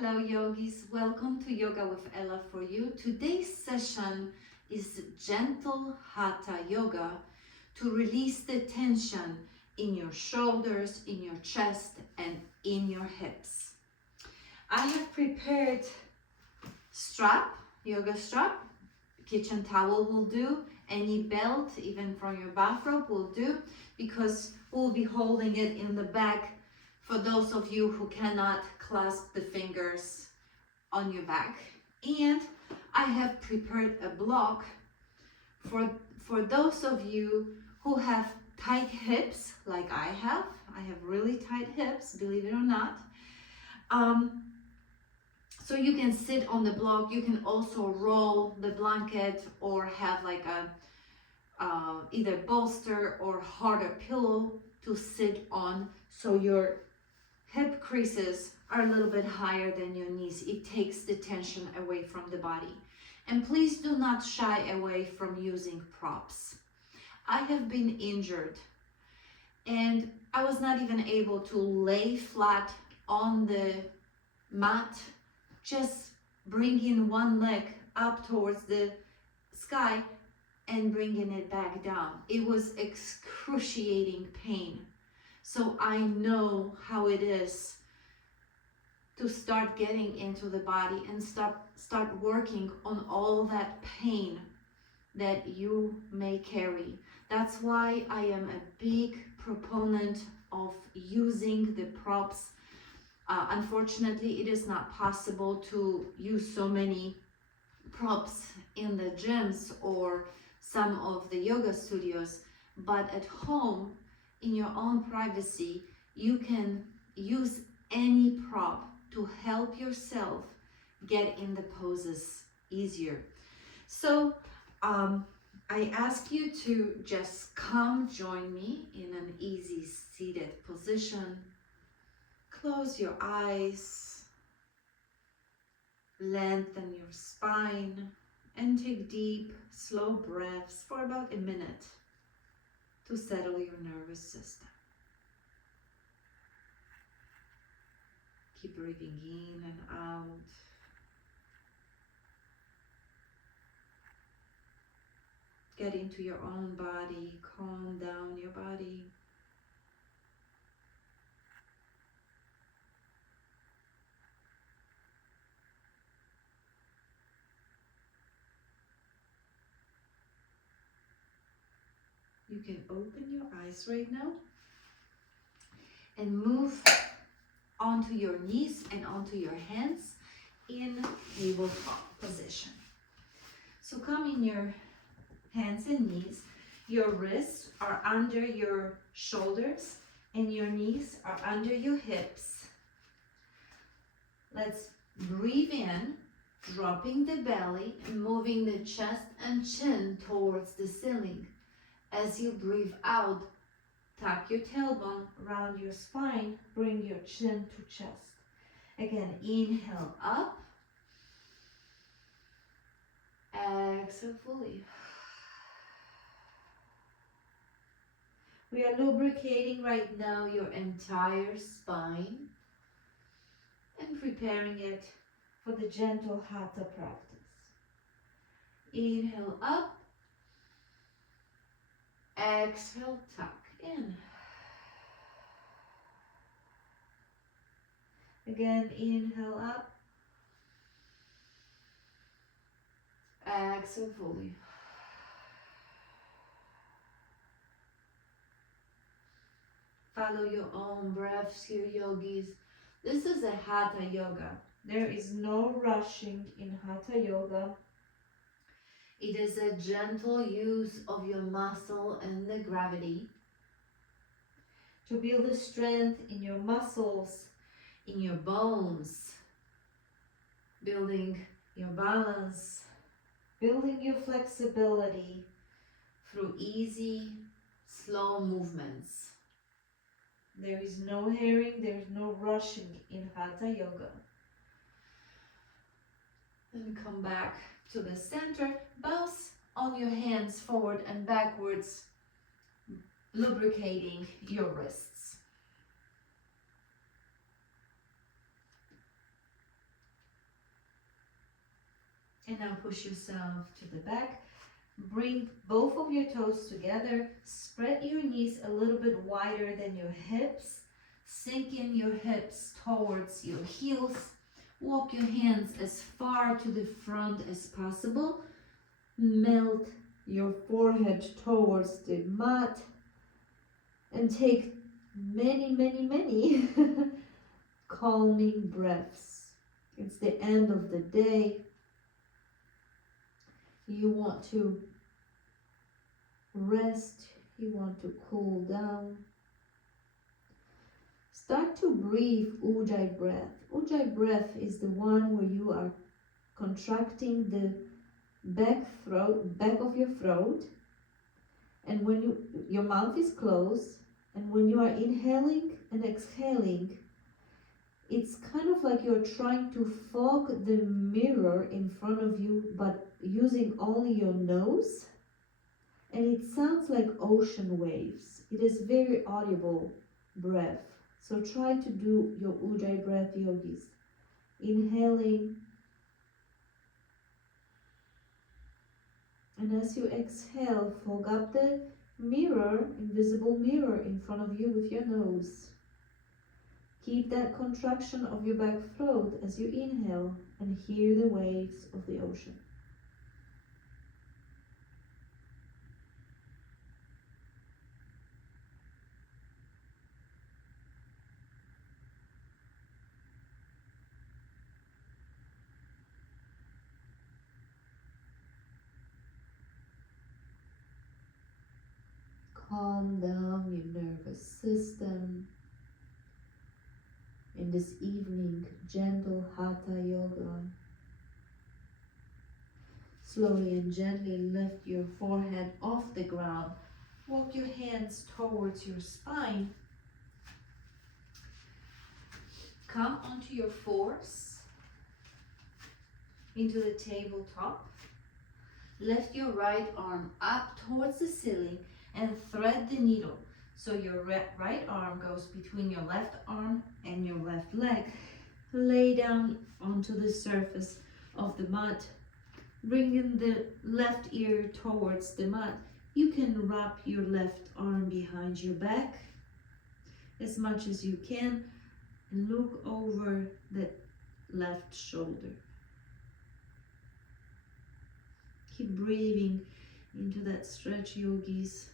Hello yogis, welcome to Yoga with Ella for you. Today's session is Gentle Hatha Yoga to release the tension in your shoulders, in your chest and in your hips. I have prepared strap, yoga strap, kitchen towel will do, any belt, even from your bathrobe will do, because we'll be holding it in the back for those of you who cannot clasp the fingers on your back. And I have prepared a block for those of you who have tight hips like I have. I have really tight hips, believe it or not. So you can sit on the block. You can also roll the blanket or have like a either bolster or harder pillow to sit on, so your hip creases are a little bit higher than your knees. It takes the tension away from the body. And please do not shy away from using props. I have been injured and I was not even able to lay flat on the mat, just bringing one leg up towards the sky and bringing it back down. It was excruciating pain. So I know how it is to start getting into the body and start working on all that pain that you may carry. That's why I am a big proponent of using the props. Unfortunately, it is not possible to use so many props in the gyms or some of the yoga studios, but at home, in your own privacy, you can use any prop to help yourself get in the poses easier. So I ask you to just come join me in an easy seated position. Close your eyes, lengthen your spine, and take deep, slow breaths for about a minute to settle your nervous system. Keep breathing in and out. Get into your own body, calm down your body. You can open your eyes right now and move onto your knees and onto your hands in tabletop position. So come in your hands and knees. Your wrists are under your shoulders and your knees are under your hips. Let's breathe in, dropping the belly and moving the chest and chin towards the ceiling. As you breathe out, tuck your tailbone around your spine, bring your chin to chest. Again, inhale up, exhale fully. We are lubricating right now your entire spine and preparing it for the gentle hatha practice. Inhale up, exhale, tuck in. Again, inhale up, exhale fully. Follow your own breaths here, yogis. This is a Hatha Yoga. There is no rushing in Hatha Yoga. It is a gentle use of your muscle and the gravity to build the strength in your muscles, in your bones, building your balance, building your flexibility through easy, slow movements. There is no hurrying, there is no rushing in Hatha Yoga. Then come back to the center, bounce on your hands forward and backwards, lubricating your wrists. And now push yourself to the back. Bring both of your toes together. Spread your knees a little bit wider than your hips. Sink in your hips towards your heels. Walk your hands as far to the front as possible. Melt your forehead towards the mat. And take many calming breaths. It's the end of the day. You want to rest, you want to cool down. Start to breathe Ujjayi breath. Ujjayi breath is the one where you are contracting the back of your throat, and when your mouth is closed, and when you are inhaling and exhaling, it's kind of like you're trying to fog the mirror in front of you, but using only your nose, and it sounds like ocean waves. It is very audible breath. So try to do your Ujjayi breath, yogis. Inhaling, and as you exhale, fog up the mirror, invisible mirror in front of you with your nose. Keep that contraction of your back throat as you inhale and hear the waves of the ocean. Calm down your nervous system. In this evening, Gentla Hatha Yoga. Slowly and gently lift your forehead off the ground. Walk your hands towards your spine. Come onto your fours, into the tabletop. Lift your right arm up towards the ceiling and thread the needle. So your right arm goes between your left arm and your left leg. Lay down onto the surface of the mat. Bringing the left ear towards the mat. You can wrap your left arm behind your back as much as you can and look over the left shoulder. Keep breathing into that stretch, yogis.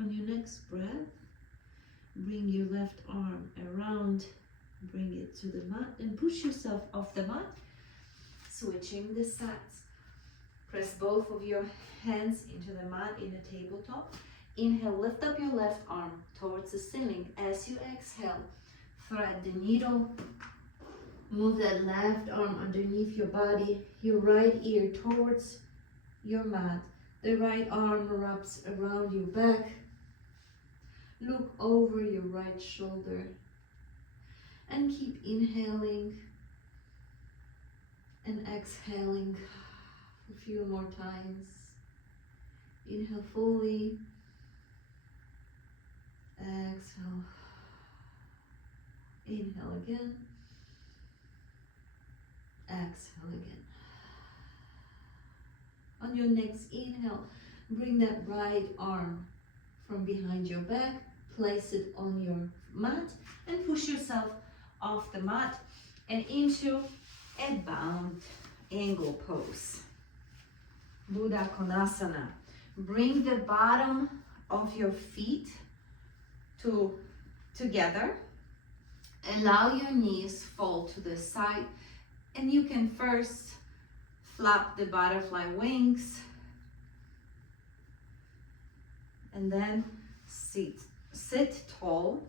On your next breath, bring your left arm around, bring it to the mat and push yourself off the mat, switching the sides. Press both of your hands into the mat in the tabletop. Inhale, lift up your left arm towards the ceiling. As you exhale, thread the needle. Move that left arm underneath your body, your right ear towards your mat. The right arm wraps around your back. Look over your right shoulder and keep inhaling and exhaling a few more times. Inhale fully, exhale, inhale again, exhale again. On your next inhale, bring that right arm from behind your back, place it on your mat and push yourself off the mat and into a bound angle pose. Buddha Konasana. Bring the bottom of your feet together. Allow your knees fall to the side, and you can first flap the butterfly wings and then sit tall.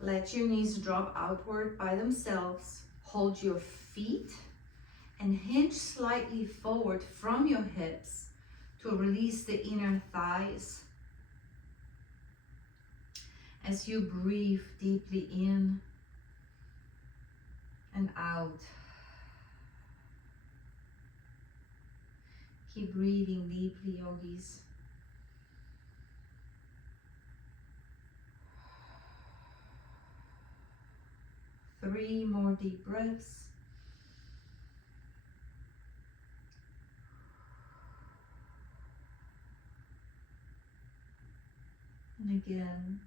Let your knees drop outward by themselves. Hold your feet and hinge slightly forward from your hips to release the inner thighs. As you breathe deeply in and out, keep breathing deeply, yogis. Three more deep breaths. And again.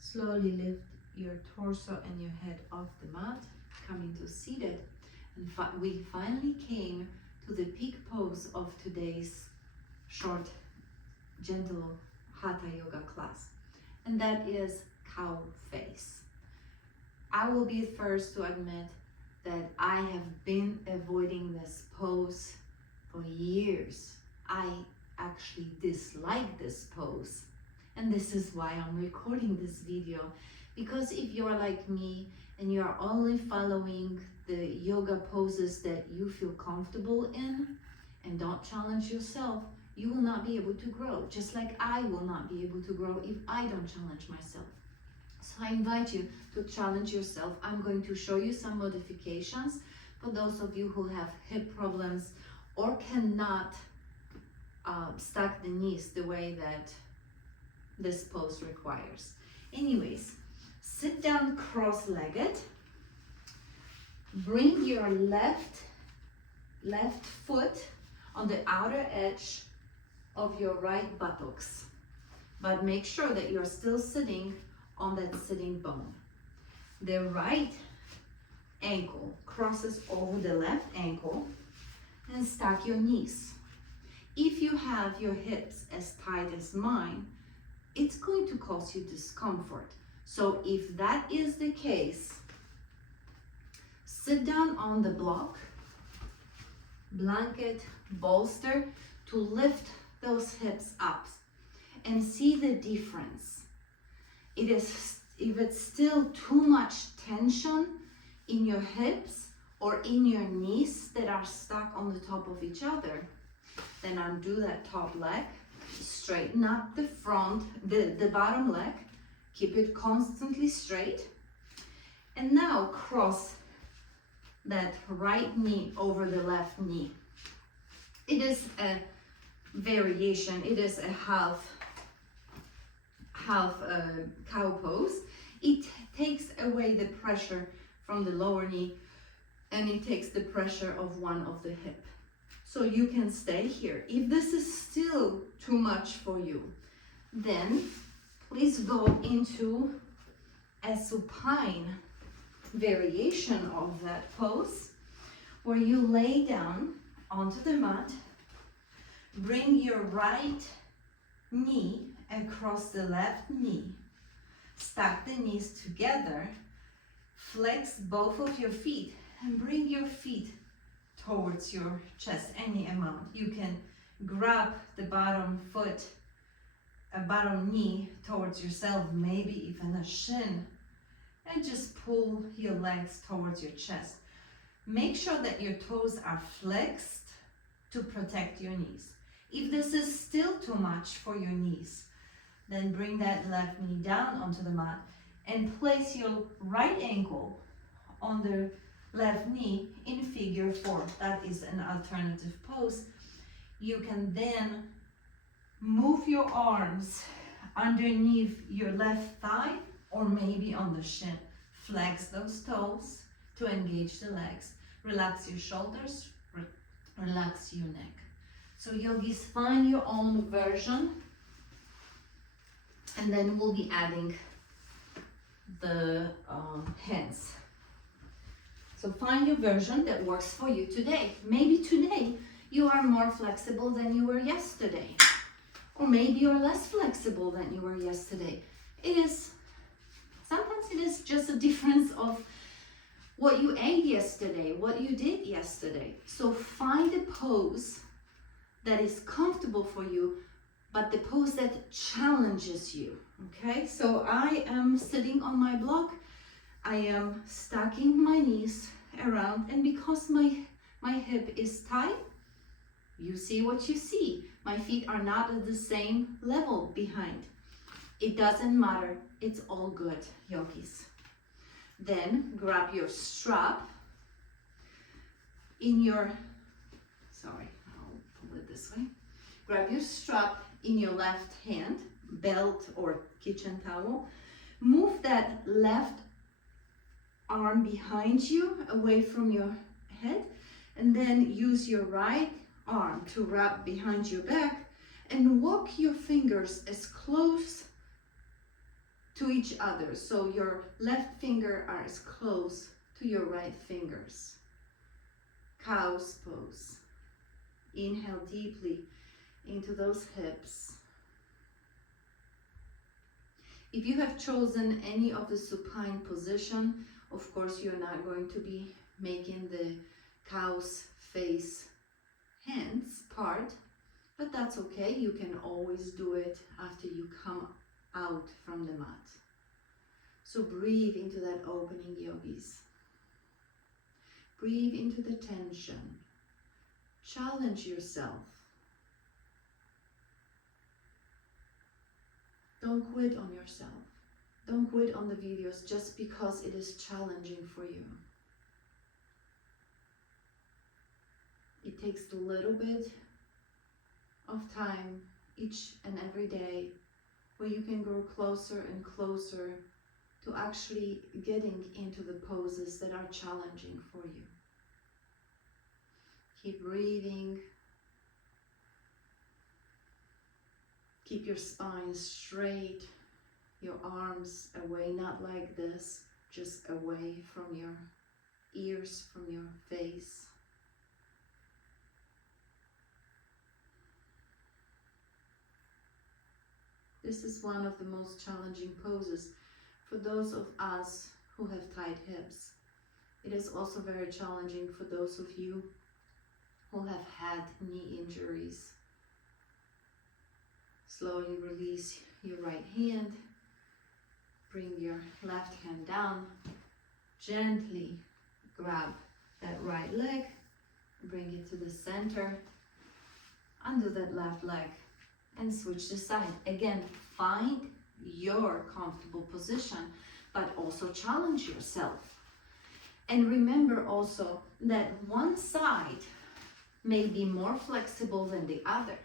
Slowly lift your torso and your head off the mat, coming to seated. And we finally came to the peak pose of today's short Gentla Hatha Yoga class. And that is cow face. I will be first to admit that I have been avoiding this pose for years. I actually dislike this pose. And this is why I'm recording this video, because if you're like me and you're only following the yoga poses that you feel comfortable in and don't challenge yourself, you will not be able to grow, just like I will not be able to grow if I don't challenge myself. So I invite you to challenge yourself. I'm going to show you some modifications for those of you who have hip problems or cannot stack the knees the way that this pose requires. Anyways, sit down cross-legged. Bring your left foot on the outer edge of your right buttocks, but make sure that you're still sitting on that sitting bone. The right ankle crosses over the left ankle and stack your knees. If you have your hips as tight as mine, it's going to cause you discomfort. So if that is the case, sit down on the block, blanket, bolster to lift those hips up and see the difference. If it's still too much tension in your hips or in your knees that are stuck on the top of each other, then undo that top leg, straighten up the front, the bottom leg, keep it constantly straight, and now cross that right knee over the left knee. It is a variation, it is a half cow pose. It takes away the pressure from the lower knee and it takes the pressure of one of the hip. So you can stay here. If this is still too much for you, then please go into a supine variation of that pose where you lay down onto the mat, bring your right knee across the left knee, stack the knees together, flex both of your feet and bring your feet towards your chest, any amount. You can grab the bottom foot, a bottom knee towards yourself, maybe even a shin, and just pull your legs towards your chest. Make sure that your toes are flexed to protect your knees. If this is still too much for your knees, then bring that left knee down onto the mat and place your right ankle on the left knee in figure 4. That is an alternative pose. You can then move your arms underneath your left thigh or maybe on the shin. Flex those toes to engage the legs. Relax your shoulders, relax your neck. So yogis, find your own version, and then we'll be adding the hands. So find your version that works for you today. Maybe today you are more flexible than you were yesterday. Or maybe you're less flexible than you were yesterday. Sometimes it is just a difference of what you ate yesterday, what you did yesterday. So find a pose that is comfortable for you, but the pose that challenges you. Okay, so I am sitting on my block. I am stacking my knees around, and because my hip is tight, you see what you see. My feet are not at the same level behind. It doesn't matter. It's all good, yogis. Then grab your strap in your, sorry, I'll pull it this way. Grab your strap in your left hand, belt or kitchen towel. Move that left arm behind you, away from your head, and then use your right arm to wrap behind your back and walk your fingers as close to each other. So your left finger are as close to your right fingers. Cow's pose. Inhale deeply into those hips. If you have chosen any of the supine position, of course you're not going to be making the cow's face hands part, but that's okay. You can always do it after you come out from the mat. So breathe into that opening, yogis. Breathe into the tension. Challenge yourself. Don't quit on yourself. Don't quit on the videos just because it is challenging for you. It takes a little bit of time each and every day where you can grow closer and closer to actually getting into the poses that are challenging for you. Keep breathing. Keep your spine straight, your arms away, not like this, just away from your ears, from your face. This is one of the most challenging poses for those of us who have tight hips. It is also very challenging for those of you who have had knee injuries. Slowly release your right hand. Bring your left hand down. Gently grab that right leg. Bring it to the center. Under that left leg. And switch the side. Again, find your comfortable position, but also challenge yourself. And remember also that one side may be more flexible than the other.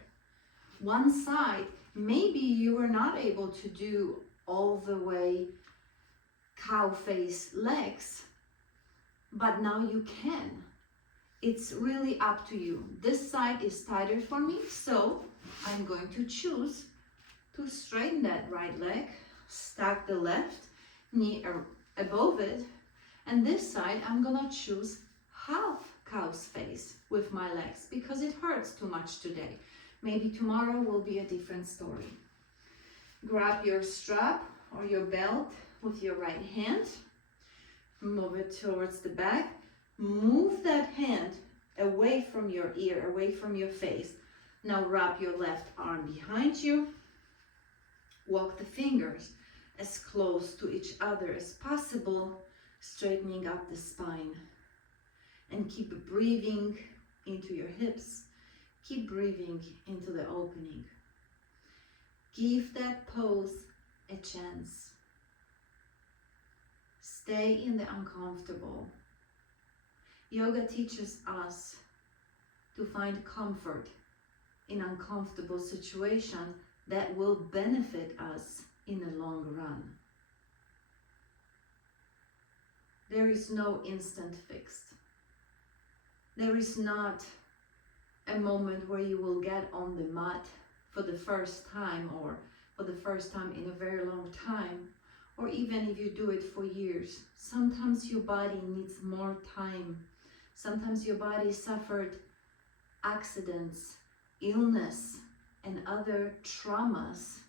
One side, maybe you were not able to do all the way cow face legs, but now you can. It's really up to you. This side is tighter for me, so I'm going to choose to straighten that right leg, stack the left knee above it, and this side I'm gonna choose half cow's face with my legs because it hurts too much today. Maybe tomorrow will be a different story. Grab your strap or your belt with your right hand, move it towards the back, move that hand away from your ear, away from your face. Now wrap your left arm behind you, walk the fingers as close to each other as possible, straightening up the spine. And keep breathing into your hips. Keep breathing into the opening. Give that pose a chance. Stay in the uncomfortable. Yoga teaches us to find comfort in uncomfortable situations that will benefit us in the long run. There is no instant fix. There is not a moment where you will get on the mat for the first time or for the first time in a very long time, or even if you do it for years. Sometimes your body needs more time. Sometimes your body suffered accidents, illness, and other traumas,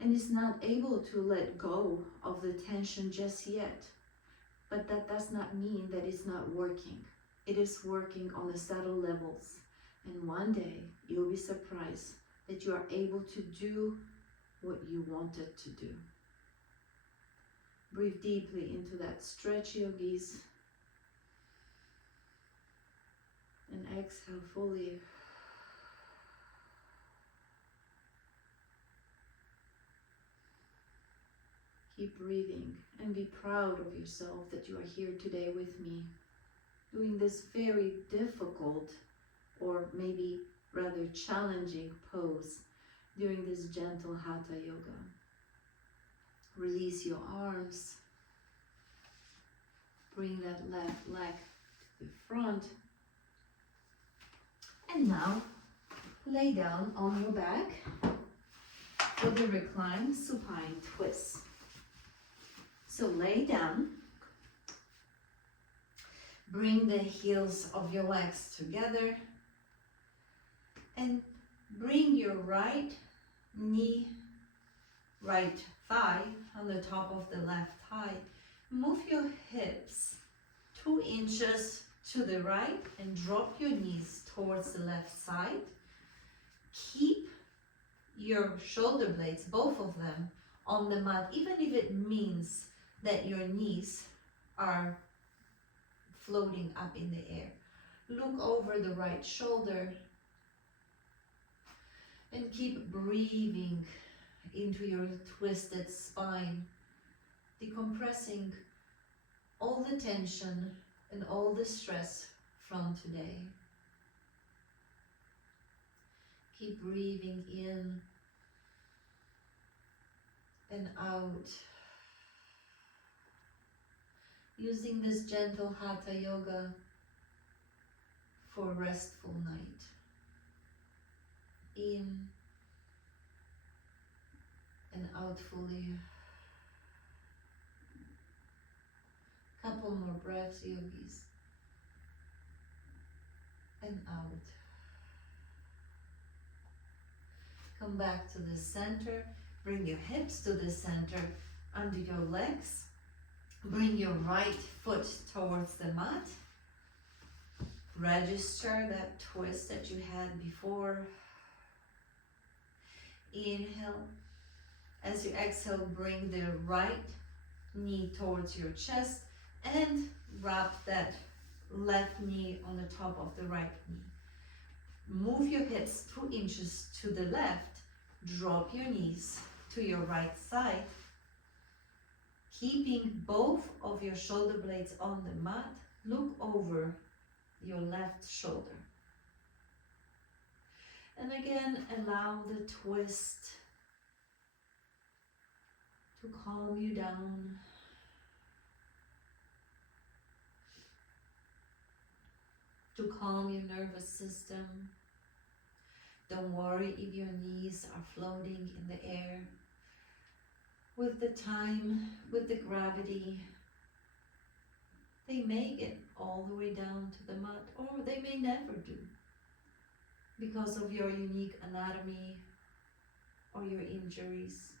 and is not able to let go of the tension just yet. But that does not mean that it's not working. It is working on the subtle levels, and one day you'll be surprised that you are able to do what you wanted to do. Breathe deeply into that stretch, yogis. And exhale fully. Keep breathing and be proud of yourself that you are here today with me, doing this very difficult or maybe rather challenging pose during this gentle Hatha Yoga. Release your arms. Bring that left leg to the front. And now lay down on your back with a reclined supine twist. So lay down. Bring the heels of your legs together and bring your right knee, right thigh on the top of the left thigh. Move your hips 2 inches to the right and drop your knees towards the left side. Keep your shoulder blades, both of them, on the mat, even if it means that your knees are floating up in the air. Look over the right shoulder and keep breathing into your twisted spine, decompressing all the tension and all the stress from today. Keep breathing in and out, using this gentle Hatha Yoga for a restful night. In and out fully. Couple more breaths, yogis. And out. Come back to the center. Bring your hips to the center under your legs. Bring your right foot towards the mat. Register that twist that you had before. Inhale. As you exhale, bring the right knee towards your chest and wrap that left knee on the top of the right knee. Move your hips 2 inches to the left. Drop your knees to your right side, keeping both of your shoulder blades on the mat. Look over your left shoulder. And again, allow the twist to calm you down. To calm your nervous system. Don't worry if your knees are floating in the air. With the time, with the gravity, they may get all the way down to the mat, or they may never do, because of your unique anatomy, or your injuries,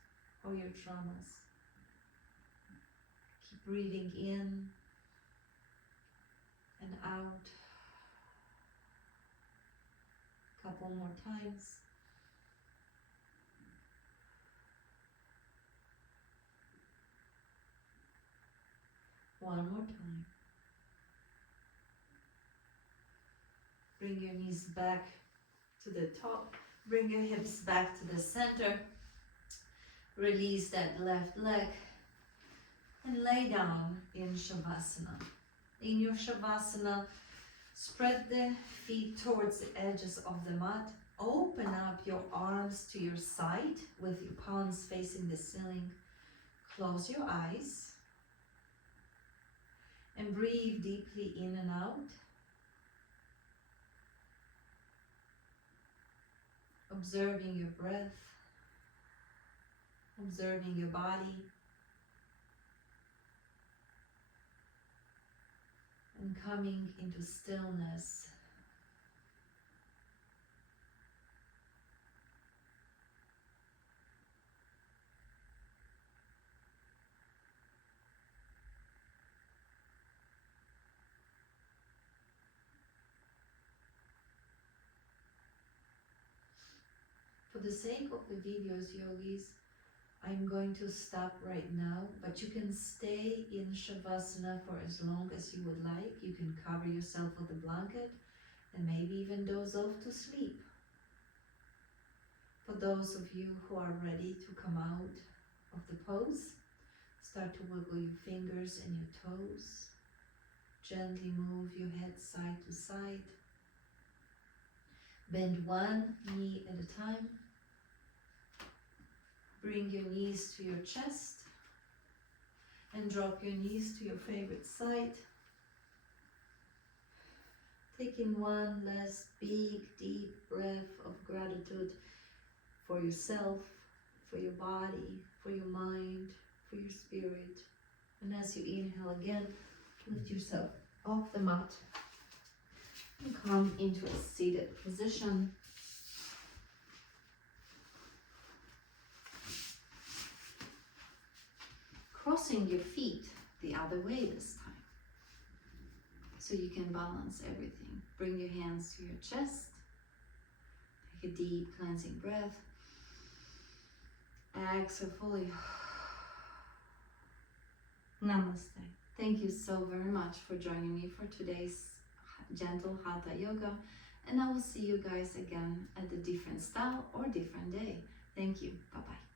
or your traumas. Keep breathing in and out. Couple more times. One more time. Bring your knees back to the top. Bring your hips back to the center. Release that left leg and lay down in Shavasana. In your Shavasana, spread the feet towards the edges of the mat. Open up your arms to your side with your palms facing the ceiling. Close your eyes and breathe deeply in and out. Observing your breath, observing your body, and coming into stillness. For the sake of the videos, yogis, I'm going to stop right now, but you can stay in Shavasana for as long as you would like. You can cover yourself with a blanket and maybe even doze off to sleep. For those of you who are ready to come out of the pose, start to wiggle your fingers and your toes. Gently move your head side to side. Bend one knee at a time. Bring your knees to your chest and drop your knees to your favorite side. Taking one last big, deep breath of gratitude for yourself, for your body, for your mind, for your spirit. And as you inhale again, lift yourself off the mat and come into a seated position. Crossing your feet the other way this time, so you can balance everything. Bring your hands to your chest. Take a deep cleansing breath. Exhale fully. Namaste. Thank you so very much for joining me for today's Gentla Hatha Yoga, and I will see you guys again at a different style or different day. Thank you. Bye-bye.